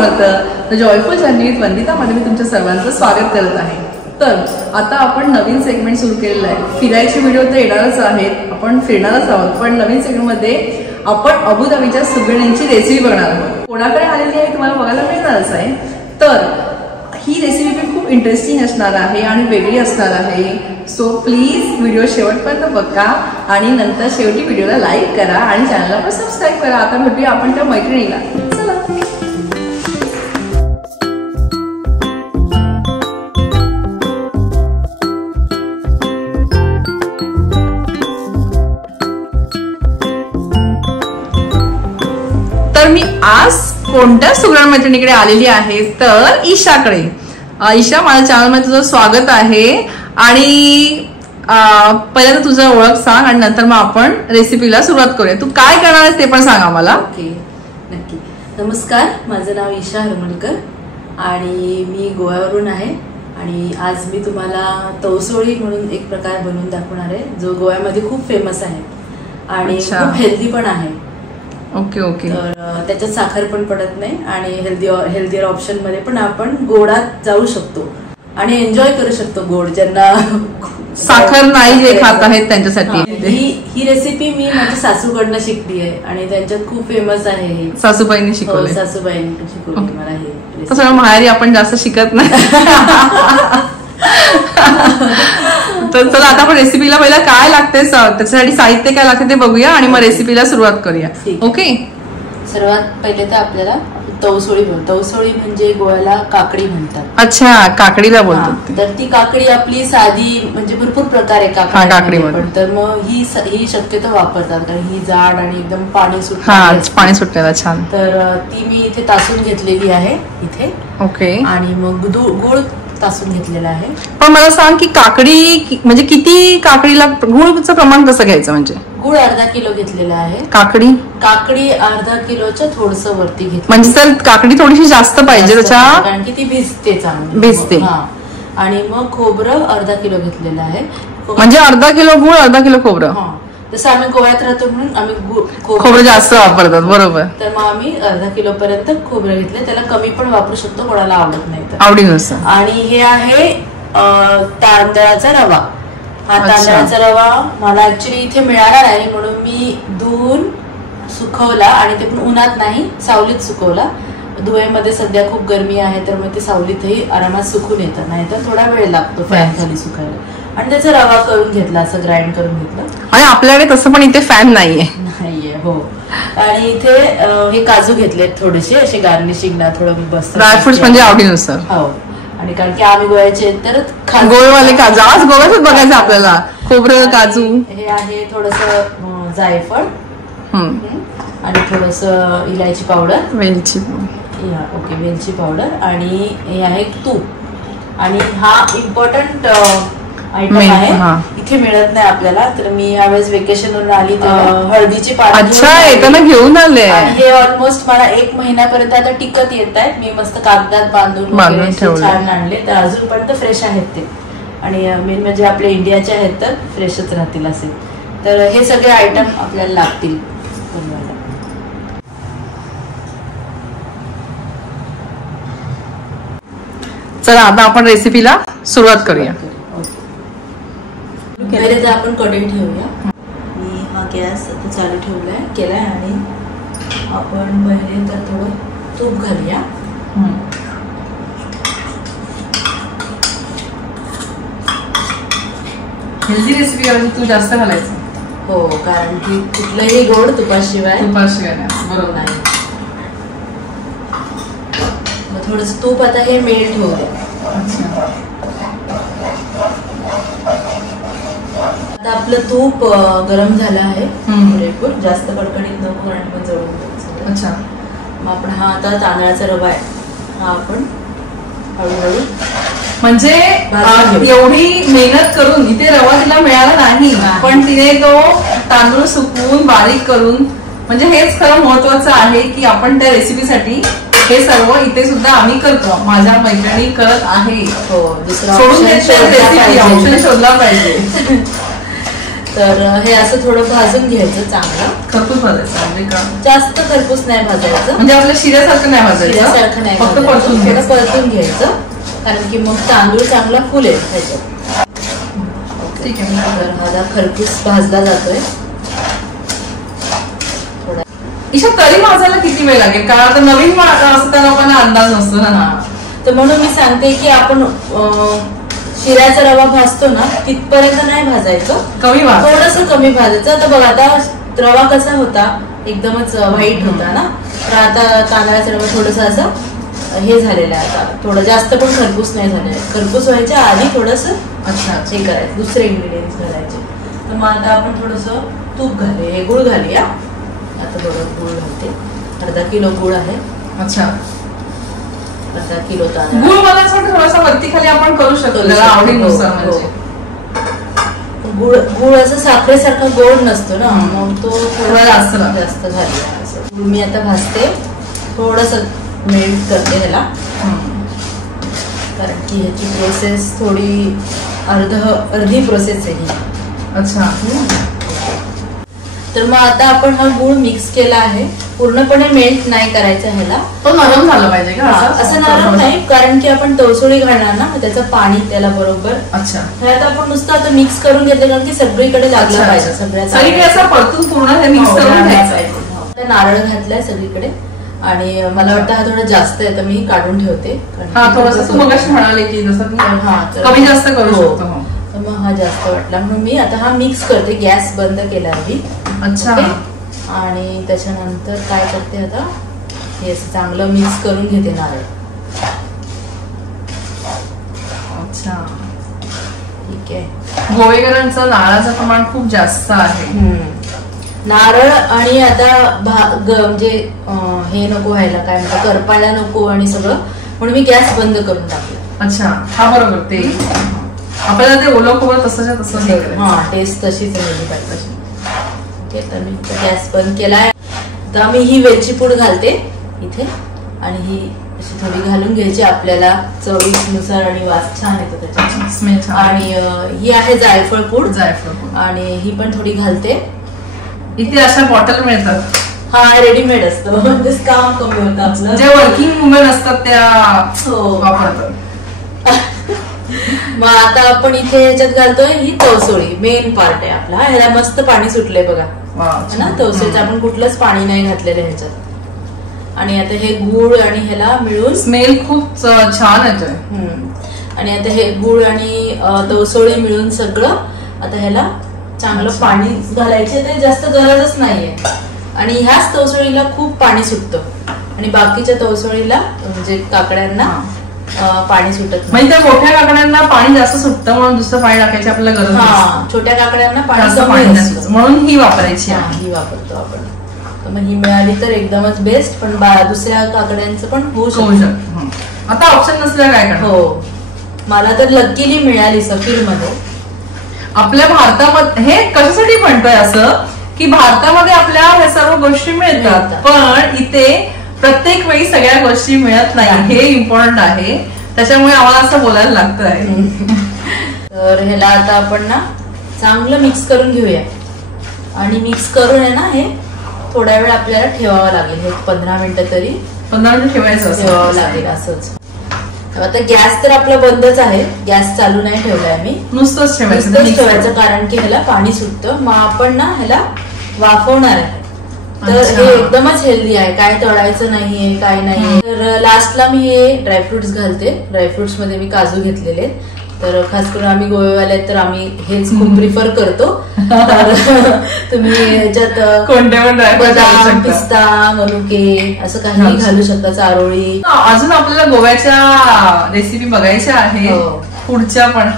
Samarth. The joyful journey with वंदितामध्ये मी तुमच्या सर्वांचं स्वागत करत आहे. तर आता आपण नवीन सेगमेंट सुरू केलेला आहे. फिरायचे व्हिडिओ तर येणारच आहेत, आपण फिरणारच आहोत, पण नवीन सेगमेंटमध्ये आपण अबुधाबीच्या सुगड्यांची रेसिपी बघणार आहोत. कोणाकडे आलेली आहे तुम्हाला बघायला मिळणारच आहे. तर ही रेसिपी पण खूप इंटरेस्टिंग असणार आहे आणि वेगळी असणार आहे. सो प्लीज व्हिडिओ शेवटपर्यंत बघा आणि नंतर शेवटी व्हिडिओला लाईक करा आणि चॅनलला पण सबस्क्राईब करा. आता भेटूया आपण त्या मैत्रिणीला. चला. तर मी आज कोणत्या सुगरण मैत्रिणीकडे आलेली आहे तर ईशाकडे. ईशा, माझ्या चॅनलमध्ये तुझं स्वागत आहे आणि पहिल्यांदा तुझं ओळख सांग आणि नंतर मग आपण रेसिपीला सुरुवात करूया. तू काय करणार आहेस ते पण सांग आम्हाला. ओके, नक्की. नमस्कार, माझं नाव ईशा हरमलकर आणि मी गोव्यावरून आहे आणि आज मी तुम्हाला तवसोळी म्हणून एक प्रकार बनवून दाखवणार आहे जो गोव्यामध्ये खूप फेमस आहे आणि खूप हेल्दी पण आहे. Okay okay. तर त्याच्यात साखर पण पडत नाही आणि हेल्दियर ऑप्शन मध्ये पण आपण गोडात जाऊ शकतो आणि एन्जॉय करू शकतो गोड, ज्यांना साखर नाही जे खात आहेत त्यांच्यासाठी. ही रेसिपी मी माझ्या सासूकडनं शिकली आहे आणि त्यांच्यात खूप फेमस आहे. हे सासूबाईंनी शिकवली. सासूबाईंनी शिकवली मला हे. तसं माहेरी आपण जास्त शिकत नाही. तर चला आता आपण रेसिपीला पहिला काय लागते त्याच्यासाठी साहित्य काय लागते ते बघूया आणि मग रेसिपीला सुरुवात करूया. ओके. सर्वात पहिले तर आपल्याला तवसोळी बोलतो. तवसोळी म्हणजे गोव्याला काकडी म्हणतात. अच्छा, काकडीला बोलतात. तर ती काकडी आपली साधी म्हणजे भरपूर प्रकार आहे काकडी पण, तर मग ही शक्यतो वापरतात कारण ही जाड आणि एकदम पाणी सुटलेला छान. तर ती मी इथे तासून घेतलेली आहे इथे. ओके. आणि मग गुळ तासून घेतलेला आहे. पण मला सांग की काकडी म्हणजे किती काकडीला गुळचं प्रमाण कसं घ्यायचं? म्हणजे गुळ अर्धा किलो घेतलेला आहे. काकडी अर्धा किलोच्या थोडस वरती घेतली म्हणजे तर काकडी थोडीशी जास्त पाहिजे त्याच्या, कारण की ती भिजते चांगली. भिजते. आणि मग खोबरं अर्धा किलो घेतलेलं आहे. म्हणजे अर्धा किलो गुळ अर्धा किलो खोबरं. जसं आम्ही गोव्यात राहतो म्हणून आम्ही खोबरं जास्त वापरतात. बरोबर. तर मग आम्ही अर्धा किलो पर्यंत खोबरं घेतलं. त्याला कमी पण वापरू शकतो कोणाला आवडत नाही तर, आवडीनुसार. आणि हे आहे तांदळाचा रवा. हा तांदळाचा रवा मला ऍक्च्युली इथे मिळाला नाही म्हणून मी धुवून सुकवला आणि ते पण उन्हात नाही सावलीत सुकवला. धुव्यामध्ये सध्या खूप गरमी आहे तर मग ते सावलीतही आरामात सुकून येतं, नाही तर थोडा वेळ लागतो फॅन खाली सुकायला. आणि त्याचा रवा करून घेतला, असं ग्राइंड करून घेतलं. आणि आपल्याकडे तसं पण इथे फॅन नाहीये. हो. आणि इथे हे काजू घेतलेत थोडेसे असे गार्निशिंगला, थोडं बस ड्रायफ्रुट्स म्हणजे आवडीनुसार. हो. आणि कारण की आम्ही गोव्याचे तर गोव्यावाले काजू, आज गोव्यातच बघायचं आपल्याला. खोबरं, काजू. हे आहे थोडस जायफळ आणि थोडस इलायची पावडर, वेलची. ओके, वेलची पावडर. आणि हे आहे तूप. आणि हा इम्पॉर्टंट आयटम आहे, इथे मिळत नाही आपल्याला. तर मी यावेळेस वेकेशन वरून आली तर हळदीची पानं घेऊन आले. हे ऑलमोस्ट मला 1 महिन्यापर्यंत आता टिकत येत आहेत. मी मस्त कागदात बांधून छान आणले तर अजूनपर्यंत फ्रेश आहेत ते. आणि मेन म्हणजे आपल्या इंडियाचे आहेत तर फ्रेशच राहतील असे. तर हे सगळे आयटम आपल्याला लागतील. चला आता आपण रेसिपीला सुरुवात करूया. पहिले तर आपण कढई ठेवूया. मी हा गॅस आता चालू केलाय आणि आपण पहिले तर थोडं तूप घालूया. हेल्दी रेसिपी तू जास्त घालायचं. हो, कारण की कुठलंही गोड तुपाशिवाय बरोबर नाही. मग थोडस तूप आता हे मेल्ट होऊ दे. आता आपलं तूप गरम झालं आहे पुरेपूर, जास्त कडकडीत नको कारण पण जळून जाईल. अच्छा. मग आपण हा आता तांदळाचा रवा आहे हा आपण हळूहळू, म्हणजे एवढी मेहनत करून इथे रवा तिला मिळाला नाही पण तिने तो तांदूळ सुकवून बारीक करून, म्हणजे हेच खरं महत्वाचं आहे की आपण त्या रेसिपीसाठी हे सर्व इथे सुद्धा आम्ही करतो. माझ्या मैत्रिणी करत आहे. हो, दुसरा सोडून ऑप्शन शोधला पाहिजे. तर हे असं थोडं भाजून घ्यायचं चांगलं. खरपूस भाजायचं म्हणजे का? जास्त खरपूस नाही भाजायचं, म्हणजे आपल्या शिऱ्यासारखं नाही भाजायचं, शिऱ्यासारखं नाही, फक्त परतून घ्यायचं. कारण की मग तांदूळ चांगला फुलेल ह्याच्यात. ठीक आहे. तर हा खरपूस भाजला जातोय. ईशा तरी भाजायला किती वेळ लागेल? कारण आता नवीन असं त्या लोकांना अंदाज नसतो ना. तर म्हणून मी सांगते की आपण शिऱ्याचा रवा भाजतो ना तिथपर्यंत नाही भाजायचं, थोडंसं कमी भाजायचं. आता बघा आता रवा कसा होता, एकदमच व्हाईट होता ना, तर आता तांदळाचा रवा थोडंसं असं हे झालेलं आहे. आता थोडं जास्त पण खरपूस नाही झालेलं आहे. खरपूस व्हायच्या आधी थोडंसं हे करायचं, दुसरे इन्ग्रेडियंट्स घालायचे. तर मग आता आपण थोडंसं तूप घालूया, हे गुळ घालूया. आता बघा गुळ घालते, अर्धा किलो गुळ आहे. अच्छा, अर्धा किलो तांदूळ. गुळ मला असं वाटतं थोडासा वरती खाली आपण करू शकतो आवडीनुसार. म्हणजे गुळ असं साखरेसारखा गोड नसतो ना, मग तो थोडा जास्त झाला. गुळ मी आता भाजते, थोडस मेल्ट करते ह्याला, कारण की ह्याची प्रोसेस थोडी अर्धी प्रोसेस आहे ही. अच्छा. तर मग आता आपण हा गुळ मिक्स केला आहे, पूर्णपणे मेल्ट नाही करायचा ह्याला. तो नरम झाला पाहिजे का? असं नरम नाही, कारण की आपण तवसोळी घालणार ना, त्याचं पाणी त्याला बरोबर. अच्छा. ह्यात आपण नुसतं आता मिक्स करून घेतलं, कारण की सगळीकडे लागलं पाहिजे, सगळीकडे परतून पूर्ण मिक्स करून घ्यायचं. नारळ घातलाय सगळीकडे आणि मला वाटतं हा थोडा जास्त आहे, तर मी काढून ठेवते. हा थोडंसं तू मगाशी म्हणाले की जसं कमी जास्त करू शकतो, तर मग हा जास्त वाटला म्हणून मी आता हा मिक्स करते. गॅस बंद केला आधी. अच्छा. आणि त्याच्यानंतर काय करते आता, हे चांगलं मिक्स करून घेते नारळ. अच्छा, ठीक आहे. गोवेकरांचं नारळाचं प्रमाण खूप जास्त आहे. नारळ आणि आता म्हणजे हे नको व्हायला, काय म्हणतात, करपायला नको आणि सगळं, म्हणून मी गॅस बंद करून टाकला. अच्छा, हा बरोबर. ते आपल्याला ते ओलं खोबरं तसंच्या तसं, हा टेस्ट तशीच राहिली पाहिजे. ओके, तर मी गॅस बंद केलाय. तर मी ही वेलची पूड घालते इथे, आणि ही अशी थोडी घालून घ्यायची आपल्याला चवीनुसार, आणि वास छान येतो त्याच्यात, स्मेल छान. आणि ही आहे जायफळ पूड, आणि ही पण थोडी घालते. इथे अशा बॉटल मिळतात, हा रेडीमेड असतं, म्हणजे काम कमी होतं आपलं. जे वर्किंग वुमेन असतात त्या वापरतात. मग आता आपण इथे ह्याच्यात घालतोय ही तवसोळी, मेन पार्ट आहे आपला. ह्याला मस्त पाणी सुटलंय बघा ना, तवसोळीचं आपण कुठलंच पाणी नाही घातलेलं ह्याच्यात. आणि आता हे गुळ आणि ह्याला मिळून स्मेल खूप छान येतोय. आणि आता हे गुळ आणि तवसोळी मिळून सगळं आता ह्याला चांगलं पाणी घालायचे, ते जास्त गरजच नाहीये. आणि ह्याच तवसोळीला खूप पाणी सुटतं, आणि बाकीच्या तवसोळीला म्हणजे काकड्यांना पाणी सुटत, म्हणजे त्या मोठ्या काकड्यांना पाणी जास्त सुटतं, म्हणून दुसरं पाणी टाकायची आपल्याला गरज नाही. छोट्या काकड्यांना पाणी म्हणून ही वापरायची. ही वापरतो आपण. तर मग ही मिळाली तर एकदमच बेस्ट, पण दुसऱ्या काकड्यांचं पण होऊ शकतं. आता ऑप्शन नसल्या काय करणार. हो, मला तर लकीली मिळाली सफीर मध्ये. आपल्या भारतामध्ये हे कशासाठी म्हणतोय असं, की भारतामध्ये आपल्या ह्या सर्व गोष्टी मिळतात, पण इथे प्रत्येक वेळी सगळ्या गोष्टी मिळत नाही, हे इम्पॉर्टंट आहे. त्याच्यामुळे आम्हाला असं बोलायला लागतं आहे. तर ह्याला आता आपण ना चांगलं मिक्स करून घेऊया, आणि मिक्स करून आहे ना हे थोड्या वेळ आपल्याला ठेवावं लागेल. हे 15 मिनिटं तरी 15 मिनिटं ठेवावं लागेल असंच. आता गॅस तर आपला बंदच आहे, गॅस चालू नाही ठेवलाय मी, नुसतंच ठेवायचं, कारण की ह्याला पाणी सुटतं. मग आपण ना ह्याला वाफवणार आहे, तर हे एकदमच हेल्दी आहे, काय तळायचं नाहीये, काय नाहीये. तर लास्टला मी हे ड्रायफ्रुट्स घालते. ड्रायफ्रुट्स मध्ये मी काजू घेतलेले, तर खास करून आम्ही गोवेवाले तर आम्ही हेच खूप प्रिफर करतो. तर तुम्ही ह्याच्यात कोणते पण बदाम, पिस्ता, मनुके असं काही घालू शकता, चारोळी. अजून आपल्याला गोव्याच्या रेसिपी बघायच्या आहे पुढच्या पण.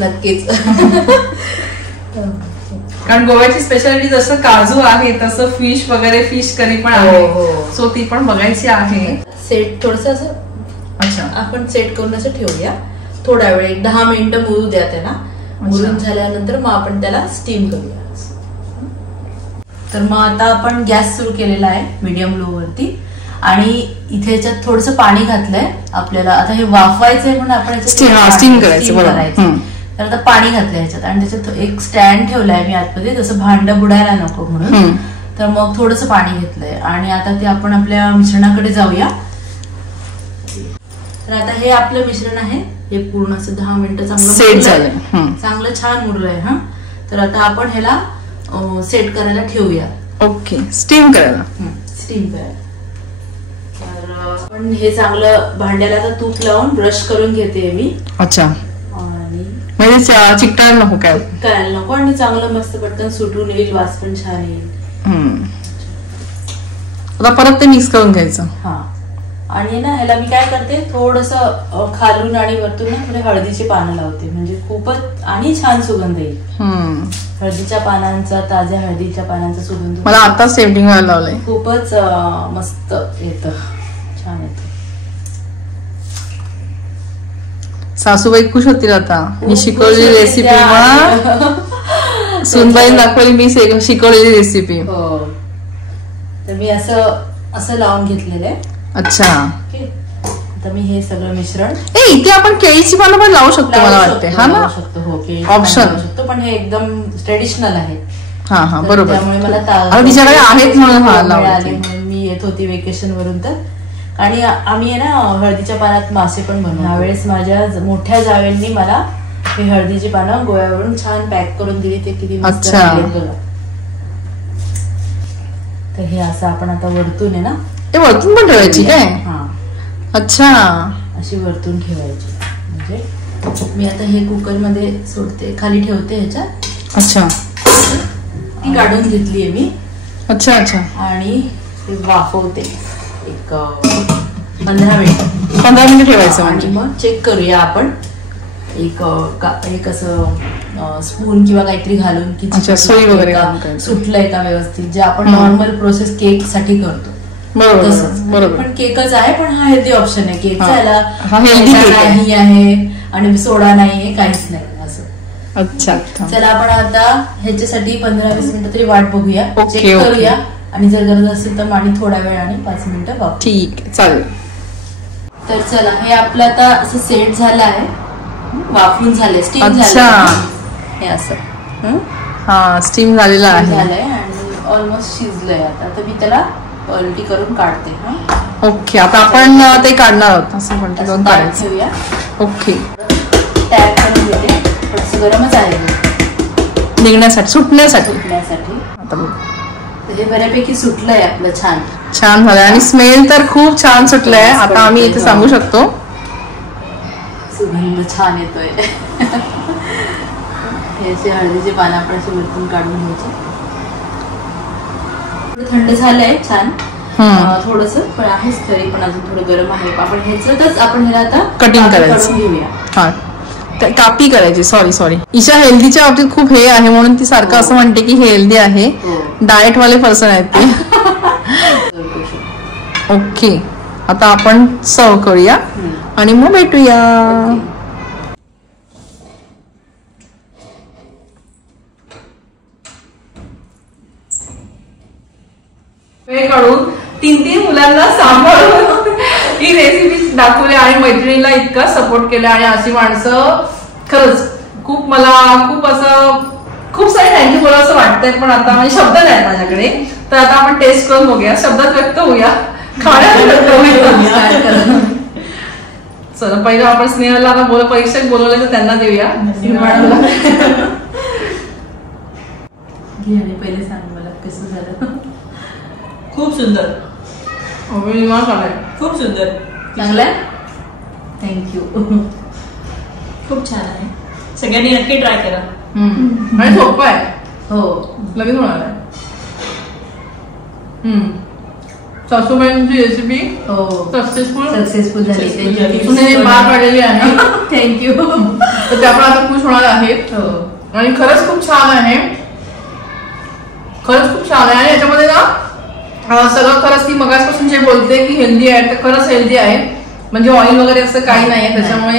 नक्कीच कारण गोव्याची स्पेशालिटी जसं काजू आहे तसं फिश वगैरे, फिश करी पण आहे, सो ती पण बघायची आहे. सेट थोडस असं, अच्छा, आपण सेट करून असं ठेवूया थोडा वेळ, 10 मिनिटं मुरू द्या त्याला. मुरून झाल्यानंतर मग आपण त्याला स्टीम करूया. तर मग आता आपण गॅस सुरू केलेला आहे मीडियम लो वरती, आणि इथे याच्यात थोडंसं पाणी घातलंय आपल्याला. आता हे वाफवायचंय म्हणून आपण स्टीम करायचं. तर आता पाणी घातलं ह्याच्यात आणि त्याच्यात एक स्टँड ठेवलाय मी आतमध्ये, जसं भांडं बुडायला नको म्हणून. तर मग थोडंसं पाणी घेतलंय आणि आता ते आपण आपल्या मिश्रणाकडे जाऊया. तर आता हे आपलं मिश्रण आहे, हे पूर्ण असं 10 मिनिटं चांगलं सेट झालंय, चांगलं छान मुरलंय. हा, तर आता आपण ह्याला सेट करायला ठेवूया. ओके, स्टीम करायला. स्टीम करायला. तर आपण हे चांगलं भांड्याला आता तूप लावून ब्रश करून घेते मी. अच्छा, आणि म्हणजे चिकटायला नको, काय करायला नको, आणि चांगलं मस्त पटकन सुटून येईल, वास पण छान येईल. आता परत ते मिक्स करून घ्यायचं. हा, आणि ना ह्याला मी काय करते, थोडस खालून आणि वरतून ना थोडे हळदीची पानं लावते, म्हणजे खूपच आणि छान सुगंध येईल. हळदीच्या पानांचा, ताज्या हळदीच्या पानांचा सुगंध मला आता सेव्हिंग व्हायला लावलंय, खूपच मस्त येतं, छान येतं. सासूबाई खुश होतील आता. मी शिकवलेली रेसिपी, सुनबाई दाखवली मी शिकवलेली रेसिपी. हो, तर मी असं लावून घेतलेलं आहे. अच्छा, आता मी हे सगळं मिश्रण, इथे आपण केळीची पानं पण लावू शकतो मला वाटते. हा ना, हो, ऑप्शन शकतो, पण हे एकदम ट्रेडिशनल आहे. हा बरोबर. त्यामुळे मला तिच्याकडे आहेत म्हणून मी येत होती वेकेशन वरून. तर आणि आम्ही आहे ना हळदीच्या पानात मासे पण बनवतो. यावेळेस माझ्या मोठ्या जावेंनी मला हे हळदीची पानं गोव्यावरून छान पॅक करून दिली. ते किती मस्त बघा. तर हे असं आपण आता वरतून आहे ना, ते वरतून पण ठेवायची काय? हा, अच्छा, अशी वरतून ठेवायची. म्हणजे मी आता हे कुकर मध्ये सोडते, खाली ठेवते ह्याच्यात. अच्छा, ती काढून घेतलीये मी. अच्छा, आणि ते वाफवते एक 15 मिनिट. 15 मिनिट ठेवायचं. आणि मग चेक करूया आपण एक असं स्पून किंवा काहीतरी घालून की सोई वगैरे सुटलंय का व्यवस्थित, जे आपण नॉर्मल प्रोसेस केक साठी करतो. बरोबर, पण केकच आहे, पण हा हेल्दी ऑप्शन आहे. केकचा याला नाही आहे आणि सोडा नाहीये, काहीच नाही असं. अच्छा, चला आपण आता ह्याच्यासाठी 15-20 मिनिटं तरी वाट बघूया, चेक करूया, आणि जर गरज असेल तर आणि थोड्या वेळाने 5 मिनिटं वापरू. ठीक आहे, चालेल. तर चला, हे आपलं आता असं सेट झालं आहे, वाफून झालंय, स्टीम झालंय हे असं. हा, स्टीम झालेलं आहे आणि ऑलमोस्ट शिजलंय. आता मी त्याला पलटी करून काढते. ओके, आता आपण ते काढणार आहोत. असं म्हणते करून काढायचं. ओके, टॅप करून घेते, थोडंसं गरमच आहे निघण्यासाठी, सुटण्यासाठी. आता हे बऱ्यापैकी सुटलंय आपलं, छान झालंय. आणि स्मेल तर खूप छान सुटलंय. आता आम्ही इथे सांगू शकतो, सुगंध छान येतोय. याचे हळदीचे पानं आपण असे वरतून काढून घ्यायचे. थंड झालंय छान, थोडस पण आहेच तरी पण अजून थोडं गरम आहे. आपण ह्याच्यातच आपण ह्याला आता कटिंग करायचं घेऊया. हा, कापी करायची. सॉरी ईशा हेल्दीच्या बाबतीत खूप हे आहे म्हणून ती सारखं असं म्हणते की हेल्दी आहे. डाएट वाले पर्सन आहेत ते. ओके, आता आपण सर्व करूया आणि मग भेटूया. वेळ काढून 3 मुलांना सांभाळून ही रेसिपी दाखवली आणि मैत्रिणीला इतका सपोर्ट केला. आणि अशी माणसं खरंच मला खूप सारे थँक्यू बोला असं वाटतंय, पण आता म्हणजे शब्द नाही माझ्याकडे. तर आता आपण टेस्ट करून बघूया, शब्दात व्यक्त होऊया, खाण्यात व्यक्त होऊया. चला, पहिलं आपण स्नेहाला परीक्षक बोलवले तर त्यांना देऊया. पहिले सांग मला कसं झालं. खूप सुंदर, खूप सुंदर, चांगलं. थँक्यू. खूप छान आहे. सगळ्यांनी नक्की ट्राय करा. आणि सोपं आहे. हो, लगेच होणार आहे. सासूबाईंची रेसिपी सक्सेसफुल झाली, पार पाडलेली आहे. थँक्यू. तर ते आपण आता खुश होणार आहेत. आणि खरंच खूप छान आहे. आणि याच्यामध्ये ना सगळं खरंच ती मगासपासून जे बोलते की हेल्दी आहे, तर खरंच हेल्दी आहे. म्हणजे ऑइल वगैरे असं काही नाही आहे, त्याच्यामुळे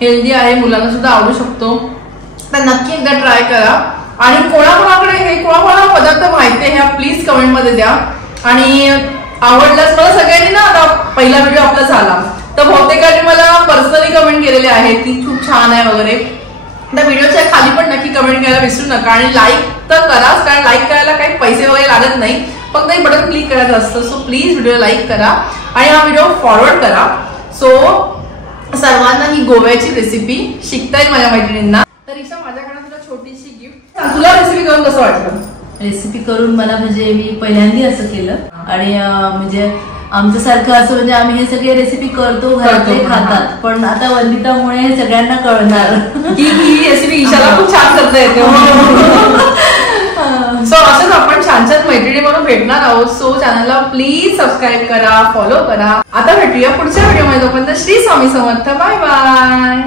हेल्दी आहे, मुलांना सुद्धा आवडू शकतो. तर नक्की एकदा ट्राय करा. आणि कोणाकोणाला पदार्थ माहिती आहे ह्या प्लीज कमेंट मध्ये द्या. आणि आवडल्यास मला सगळ्यांनी ना, आता पहिला व्हिडिओ आपला झाला तर बहुतेकांनी मला पर्सनली कमेंट केलेले आहेत की खूप छान आहे वगैरे. त्या व्हिडिओच्या खाली पण नक्की कमेंट करायला विसरू नका आणि लाईक तर कराच, कारण लाईक करायला काही पैसे वगैरे लागत नाही, फक्त एक बटन क्लिक करायचं असतं. सो प्लीज व्हिडिओ लाईक करा आणि हा व्हिडिओ फॉरवर्ड करा. सो सर्वांना ही गोव्याची रेसिपी शिकता येईल माझ्या मैत्रिणींना. तर ईशा, माझ्याकडे तुला छोटीशी गिफ्ट. तुला रेसिपी करून कसं वाटतं? रेसिपी करून मला म्हणजे मी पहिल्यांदा असं केलं आणि म्हणजे आमच्यासारखं असं म्हणजे आम्ही हे सगळे रेसिपी करतो घरातले खातात, पण आता वंदितामुळे हे सगळ्यांना कळणार की ही रेसिपी ईशाला खूप छान करता येते. सो असंच आपण छान छान मैत्रिणी म्हणून भेटणार आहोत. सो चॅनलला प्लीज सबस्क्राईब करा, फॉलो करा. आता भेटूया पुढच्या व्हिडिओमध्ये. तोपर्यंत श्री स्वामी समर्थ. Bye bye.